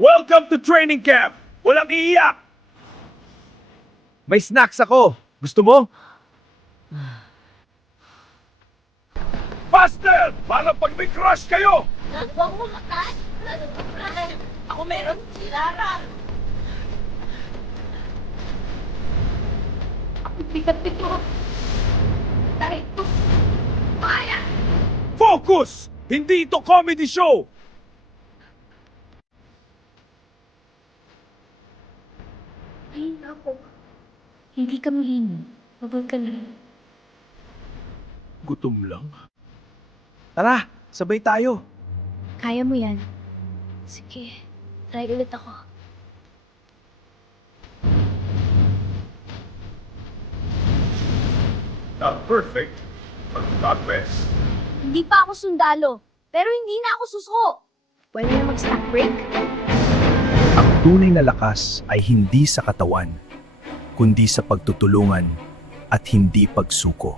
Welcome to training camp! Walang iiyak! May snacks ako. Gusto mo? Faster! Para pag may crush kayo! Huwag mo matas! Ako meron si Lara! Ang bigat nito! Dahil ito! Kaya! Focus! Hindi ito comedy show! Ay, ako. Hindi ka mahingi. Huwag ka na. Gutom lang. Tara, sabay tayo. Kaya mo yan. Sige, try ulit ako. Not perfect, but not best. Hindi pa ako sundalo, pero hindi na ako susuko. Pwede na mag-snack break? Ang tunay na lakas ay hindi sa katawan, kundi sa pagtutulungan at hindi pagsuko.